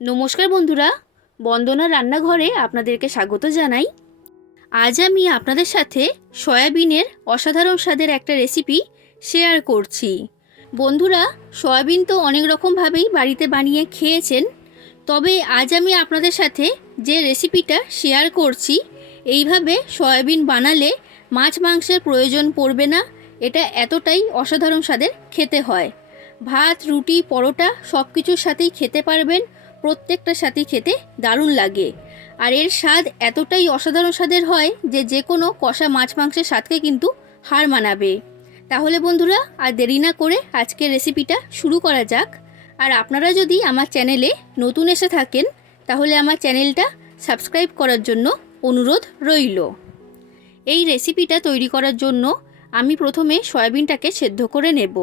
নমস্কার বন্ধুরা, বন্দনা রান্নাঘরে আপনাদেরকে স্বাগত জানাই। আজ আমি আপনাদের সাথে সয়াবিনের অসাধারণ স্বাদের একটা রেসিপি শেয়ার করছি। বন্ধুরা, সয়াবিন তো অনেক রকমভাবেই বাড়িতে বানিয়ে খেয়েছেন, তবে আজ আমি আপনাদের সাথে যে রেসিপিটা শেয়ার করছি, এইভাবে সয়াবিন বানালে মাছ মাংসের প্রয়োজন পড়বে না, এটা এতটাই অসাধারণ স্বাদের খেতে হয়। ভাত, রুটি, পরোটা সব কিছুর সাথেই খেতে পারবেন প্রত্যেকটার সাথেই খেতে দারুণ লাগে। আর এর স্বাদ এতটাই অসাধারণ স্বাদের হয় যে যে কোনো কষা মাছ মাংসের স্বাদকে কিন্তু হার মানাবে। তাহলে বন্ধুরা, আর দেরি না করে আজকের রেসিপিটা শুরু করা যাক। আর আপনারা যদি আমার চ্যানেলে নতুন এসে থাকেন, তাহলে আমার চ্যানেলটা সাবস্ক্রাইব করার জন্য অনুরোধ রইল। এই রেসিপিটা তৈরি করার জন্য আমি প্রথমে সয়াবিনটাকে সেদ্ধ করে নেব।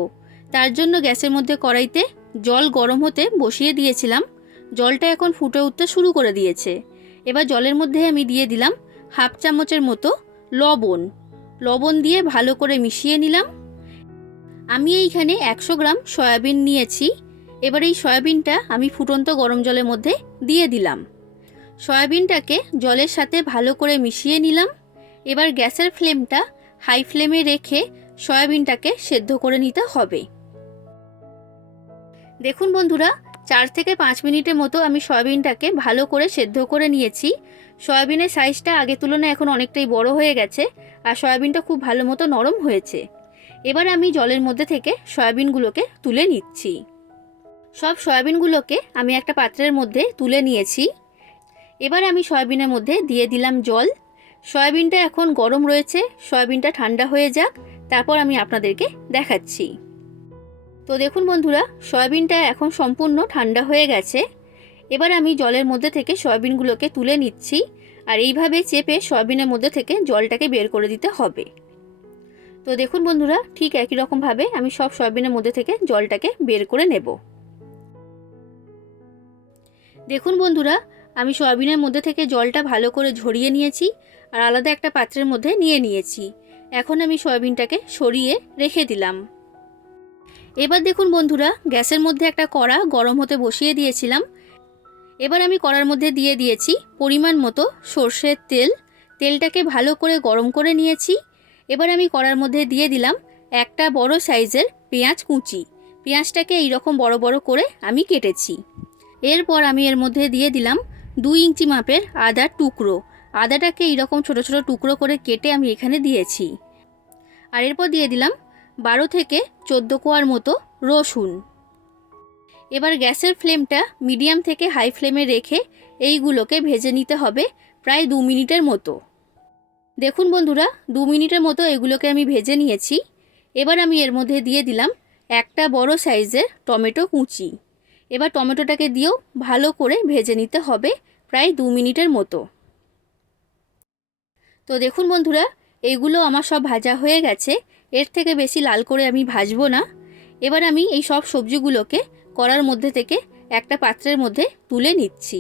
তার জন্য গ্যাসের মধ্যে কড়াইতে জল গরম হতে বসিয়ে দিয়েছিলাম। জলটা এখন ফুটে উঠতে শুরু করে দিয়েছে। এবার জলের মধ্যে আমি দিয়ে দিলাম হাফ চামচের মতো লবণ। লবণ দিয়ে ভালো করে মিশিয়ে নিলাম। আমি এইখানে একশো গ্রাম সয়াবিন নিয়েছি। এবার এই সয়াবিনটা আমি ফুটন্ত গরম জলের মধ্যে দিয়ে দিলাম। সয়াবিনটাকে জলের সাথে ভালো করে মিশিয়ে নিলাম। এবার গ্যাসের ফ্লেমটা হাই ফ্লেমে রেখে সয়াবিনটাকে সেদ্ধ করে নিতে হবে। দেখুন বন্ধুরা চার থেকে পাঁচ মিনিটের মতো আমি সয়াবিনটাকে ভালো করে সেদ্ধ করে নিয়েছি। সয়াবিনের সাইজটা আগের তুলনায় এখন অনেকটাই বড় হয়ে গেছে আর সয়াবিনটা খুব ভালো মতো নরম হয়েছে। এবার আমি জলের মধ্যে থেকে সয়াবিনগুলোকে তুলে নিচ্ছি। সব সয়াবিনগুলোকে আমি একটা পাত্রের মধ্যে তুলে নিয়েছি। এবার আমি সয়াবিনের মধ্যে দিয়ে দিলাম জল। সয়াবিনটা এখন গরম রয়েছে, সয়াবিনটা ঠান্ডা হয়ে যাক, তারপর আমি আপনাদেরকে দেখাচ্ছি। তো দেখুন বন্ধুরা, সয়াবিনটা এখন সম্পূর্ণ ঠান্ডা হয়ে গেছে। এবার আমি জলের মধ্যে থেকে সয়াবিনগুলোকে তুলে নিচ্ছি আর এইভাবে চেপে সয়াবিনের মধ্যে থেকে জলটাকে বের করে দিতে হবে। তো দেখুন বন্ধুরা, ঠিক একই রকমভাবে আমি সব সয়াবিনের মধ্যে থেকে জলটাকে বের করে নেব। দেখুন বন্ধুরা, আমি সয়াবিনের মধ্যে থেকে জলটা ভালো করে ঝরিয়ে নিয়েছি আর আলাদা একটা পাত্রের মধ্যে নিয়ে নিয়েছি। এখন আমি সয়াবিনটাকে সরিয়ে রেখে দিলাম। এবার দেখুন বন্ধুরা, গ্যাসের মধ্যে একটা কড়া গরম হতে বসিয়ে দিয়েছিলাম। এবার আমি কড়ার মধ্যে দিয়ে দিয়েছি পরিমাণ মতো সর্ষের তেল। তেলটাকে ভালো করে গরম করে নিয়েছি। এবার আমি কড়ার মধ্যে দিয়ে দিলাম একটা বড় সাইজের পেঁয়াজ কুচি। পেঁয়াজটাকে এইরকম বড় বড় করে আমি কেটেছি। এরপর আমি এর মধ্যে দিয়ে দিলাম দুই ইঞ্চি মাপের আদার টুকরো। আদাটাকে এইরকম ছোট ছোট টুকরো করে কেটে আমি এখানে দিয়েছি। আর এরপর দিয়ে দিলাম বারো থেকে চোদ্দ কোয়ার মতো রসুন। এবার গ্যাসের ফ্লেমটা মিডিয়াম থেকে হাই ফ্লেমে রেখে এইগুলোকে ভেজে নিতে হবে প্রায় দু মিনিটের মতো। দেখুন বন্ধুরা, দু মিনিটের মতো এগুলোকে আমি ভেজে নিয়েছি। এবার আমি এর মধ্যে দিয়ে দিলাম একটা বড় সাইজের টমেটো কুচি। এবার টমেটোটাকে দিয়েও ভালো করে ভেজে নিতে হবে প্রায় দু মিনিটের মতো। তো দেখুন বন্ধুরা এইগুলো আমার সব ভাজা হয়ে গেছে। এর থেকে বেশি লাল করে আমি ভাজবো না। এবার আমি এই সব সবজিগুলোকে কড়ার মধ্যে থেকে একটা পাত্রের মধ্যে তুলে নিচ্ছি।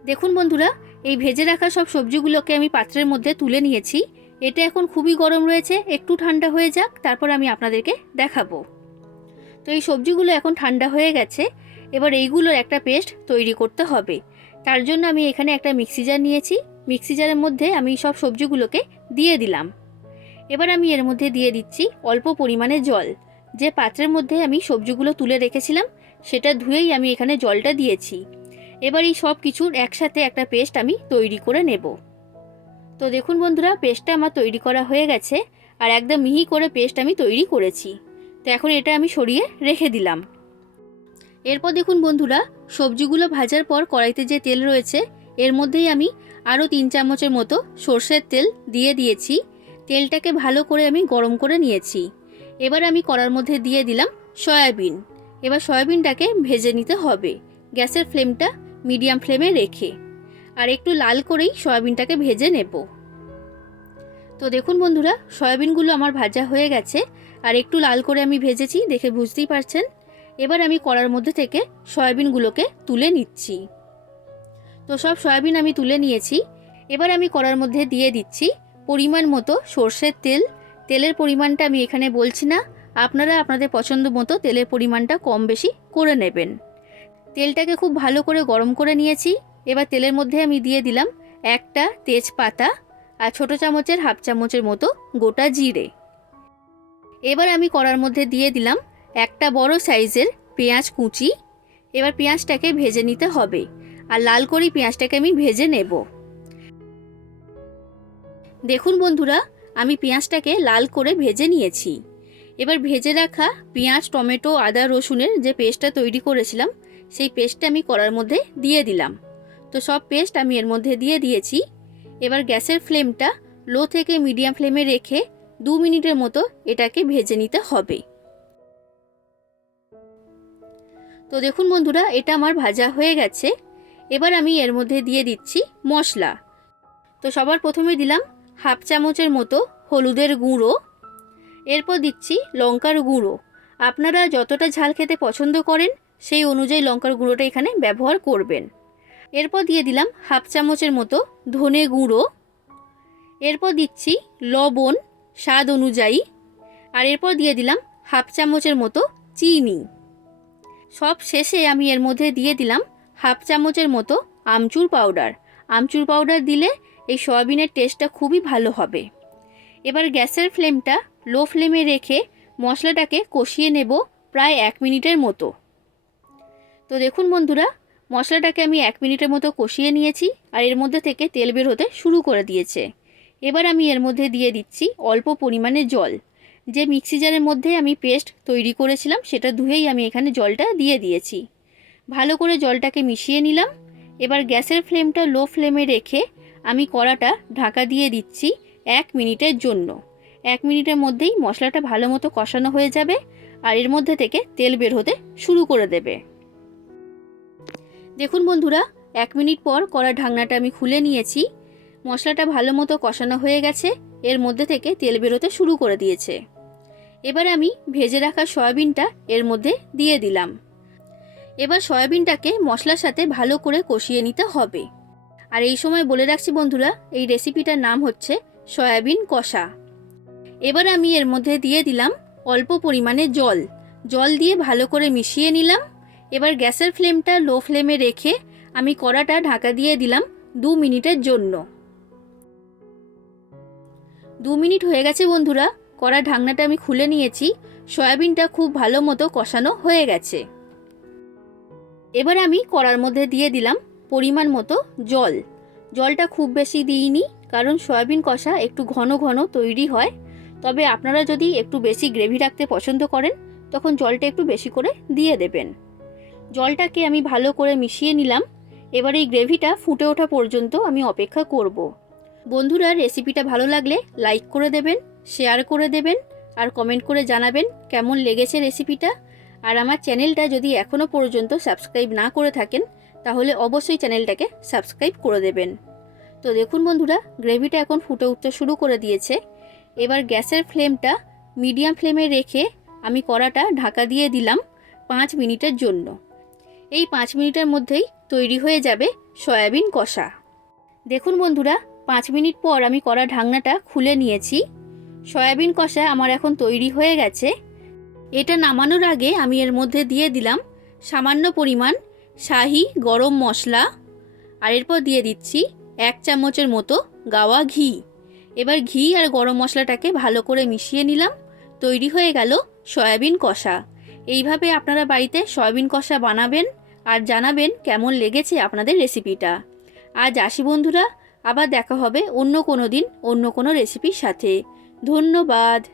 দেখুন বন্ধুরা, এই ভেজে রাখা সব সবজিগুলোকে আমি পাত্রের মধ্যে তুলে নিয়েছি। এটা এখন খুবই গরম রয়েছে, একটু ঠান্ডা হয়ে যাক, তারপর আমি আপনাদেরকে দেখাবো। তো এই সবজিগুলো এখন ঠান্ডা হয়ে গেছে, এবার এইগুলোর একটা পেস্ট তৈরি করতে হবে। তার জন্য আমি এখানে একটা মিক্সি জার নিয়েছি। মিক্সি জারের মধ্যে আমি সব সবজিগুলোকে দিয়ে দিলাম। এবার আমি এর মধ্যে দিয়ে দিচ্ছি অল্প পরিমাণে জল। যে পাত্রের মধ্যে আমি সবজিগুলো তুলে রেখেছিলাম, সেটা ধুয়েই আমি এখানে জলটা দিয়েছি। এবার এই সব কিছুর একসাথে একটা পেস্ট আমি তৈরি করে নেব। তো দেখুন বন্ধুরা, পেস্টটা আমার তৈরি করা হয়ে গেছে আর একদম মিহি করে পেস্ট আমি তৈরি করেছি। তো এখন এটা আমি সরিয়ে রেখে দিলাম। এরপর দেখুন বন্ধুরা, সবজিগুলো ভাজার পর কড়াইতে যে তেল রয়েছে, এর মধ্যেই আমি আরও তিন চামচের মতো সর্ষের তেল দিয়ে দিয়েছি। তেলটাকে ভালো করে আমি গরম করে নিয়েছি। এবার আমি কড়ার মধ্যে দিয়ে দিলাম সয়াবিন। এবার সয়াবিনটাকে ভেজে নিতে হবে। গ্যাসের ফ্লেমটা মিডিয়াম ফ্লেমে রেখে। আর একটু লাল করেই সয়াবিনটাকে ভেজে নেব। তো দেখুন বন্ধুরা, সয়াবিনগুলো আমার ভাজা হয়ে গেছে। আর একটু লাল করে আমি ভেজেছি, দেখে বুঝতেই পারছেন। এবার আমি কড়ার মধ্যে থেকে সয়াবিনগুলোকে তুলে নিচ্ছি। তো সব সয়াবিন আমি তুলে নিয়েছি। এবার আমি কড়ার মধ্যে দিয়ে দিচ্ছি পরিমাণ মতো সর্ষের তেল। তেলের পরিমাণটা আমি এখানে বলছি না। আপনারা আপনাদের পছন্দ মতো তেলের পরিমাণটা কম বেশি করে নেবেন। তেলটাকে খুব ভালো করে গরম করে নিয়েছি। এবার তেলের মধ্যে আমি দিয়ে দিলাম একটা তেজপাতা আর ছোটো চামচের হাফ চামচের মতো গোটা জিরে। এবার আমি কড়ার মধ্যে দিয়ে দিলাম একটা বড় সাইজের পেঁয়াজ কুচি। এবার পেঁয়াজটাকে ভেজে নিতে হবে। আর লাল করে পেঁয়াজটাকে আমি ভেজে নেব। দেখুন বন্ধুরা, আমি পেঁয়াজটাকে লাল করে ভেজে নিয়েছি। এবার ভেজে রাখা পেঁয়াজ, টমেটো, আদা, রসুনের যে পেস্টটা তৈরি করেছিলাম, সেই পেস্টটা আমি কড়ার মধ্যে দিয়ে দিলাম। তো সব পেস্ট আমি এর মধ্যে দিয়ে দিয়েছি। এবার গ্যাসের ফ্লেমটা লো থেকে মিডিয়াম ফ্লেমে রেখে দু মিনিটের মতো এটাকে ভেজে নিতে হবে। তো দেখুন বন্ধুরা, এটা আমার ভাজা হয়ে গেছে। এবার আমি এর মধ্যে দিয়ে দিচ্ছি মশলা। তো সবার প্রথমে দিলাম হাফ চামচের মতো হলুদের গুঁড়ো। এরপর দিচ্ছি লঙ্কার গুঁড়ো। আপনারা যতটা ঝাল খেতে পছন্দ করেন, সেই অনুযায়ী লঙ্কার গুঁড়োটা এখানে ব্যবহার করবেন। এরপর দিয়ে দিলাম হাফ চামচের মতো ধনে গুঁড়ো। এরপর দিচ্ছি লবণ স্বাদ অনুযায়ী। আর এরপর দিয়ে দিলাম হাফ চামচের মতো চিনি। সব শেষে আমি এর মধ্যে দিয়ে দিলাম হাফ চামচের মতো আমচুর পাউডার। আমচুর পাউডার দিলে এই সয়াবিনের টেস্টটা খুবই ভালো হবে। এবার গ্যাসের ফ্লেমটা লো ফ্লেমে রেখে মশলাটাকে কষিয়ে নেব প্রায় এক মিনিটের মতো। তো দেখুন বন্ধুরা, মশলাটাকে আমি এক মিনিটের মতো কষিয়ে নিয়েছি আর এর মধ্যে থেকে তেল বের হতে শুরু করে দিয়েছে। এবার আমি এর মধ্যে দিয়ে দিচ্ছি অল্প পরিমাণে জল। যে মিক্সি জারের মধ্যে আমি পেস্ট তৈরি করেছিলাম সেটা ধুয়েই আমি এখানে জলটা দিয়ে দিয়েছি। ভালো করে জলটাকে মিশিয়ে নিলাম। এবার গ্যাসের ফ্লেমটা লো ফ্লেমে রেখে আমি কড়াটা ঢাকা দিয়ে দিচ্ছি এক মিনিটের জন্য। এক মিনিটের মধ্যেই মশলাটা ভালো মতো কষানো হয়ে যাবে আর এর মধ্যে থেকে তেল বের হতে শুরু করে দেবে। দেখুন বন্ধুরা, এক মিনিট পর কড়ার ঢাকনাটা আমি খুলে নিয়েছি। মশলাটা ভালো মতো কষানো হয়ে গেছে, এর মধ্যে থেকে তেল বেরোতে শুরু করে দিয়েছে। এবার আমি ভেজে রাখা সয়াবিনটা এর মধ্যে দিয়ে দিলাম। এবার সয়াবিনটাকে মশলার সাথে ভালো করে কষিয়ে নিতে হবে। আর এই সময় বলে রাখছি বন্ধুরা, এই রেসিপিটার নাম হচ্ছে সয়াবিন কষা। এবার আমি এর মধ্যে দিয়ে দিলাম অল্প পরিমাণে জল। জল দিয়ে ভালো করে মিশিয়ে নিলাম। এবার গ্যাসের ফ্লেমটা লো ফ্লেমে রেখে আমি কড়াটা ঢাকা দিয়ে দিলাম দু মিনিটের জন্য। দু মিনিট হয়ে গেছে বন্ধুরা, কড়া ঢাকনাটা আমি খুলে নিয়েছি। সয়াবিনটা খুব ভালো মতো কষানো হয়ে গেছে। এবার আমি কড়ার মধ্যে দিয়ে দিলাম পরিমাণ মতো জল। জলটা খুব বেশি দিইনি, কারণ সয়াবিন কষা একটু ঘন ঘন তৈরি হয়। তবে আপনারা যদি একটু বেশি গ্রেভি রাখতে পছন্দ করেন, তখন জলটা একটু বেশি করে দিয়ে দেবেন। জলটাকে আমি ভালো করে মিশিয়ে নিলাম। এবার এই গ্রেভিটা ফুটে ওঠা পর্যন্ত আমি অপেক্ষা করব। বন্ধুরা, রেসিপিটা ভালো লাগলে লাইক করে দেবেন, শেয়ার করে দেবেন, আর কমেন্ট করে জানাবেন কেমন লেগেছে রেসিপিটা। আর আমার চ্যানেলটা যদি এখনও পর্যন্ত সাবস্ক্রাইব না করে থাকেন তাহলে অবশ্যই চ্যানেলটাকে সাবস্ক্রাইব করে দেবেন। তো দেখুন বন্ধুরা, গ্রেভিটা এখন ফুটে উঠতে শুরু করে দিয়েছে। এবার গ্যাসের ফ্লেমটা মিডিয়াম ফ্লেমে রেখে আমি কড়াটা ঢাকা দিয়ে দিলাম পাঁচ মিনিটের জন্য। এই পাঁচ মিনিটের মধ্যেই তৈরি হয়ে যাবে সয়াবিন কষা। দেখুন বন্ধুরা, পাঁচ মিনিট পর আমি কড়া ঢাকনাটা খুলে নিয়েছি। সয়াবিন কষা আমার এখন তৈরি হয়ে গেছে। এটা নামানোর আগে আমি এর মধ্যে দিয়ে দিলাম সামান্য পরিমাণ শাহি, গরম মশলা, আর এরপর দিয়ে দিচ্ছি এক চামচের মতো গাওয়া ঘি। এবার ঘি আর গরম মশলাটাকে ভালো করে মিশিয়ে নিলাম। তৈরি হয়ে গেল সয়াবিন কষা। এইভাবে আপনারা বাড়িতে সয়াবিন কষা বানাবেন আর জানাবেন কেমন লেগেছে আপনাদের রেসিপিটা। আজ আসি বন্ধুরা, আবার দেখা হবে অন্য কোনো দিন অন্য কোনো রেসিপির সাথে। ধন্যবাদ।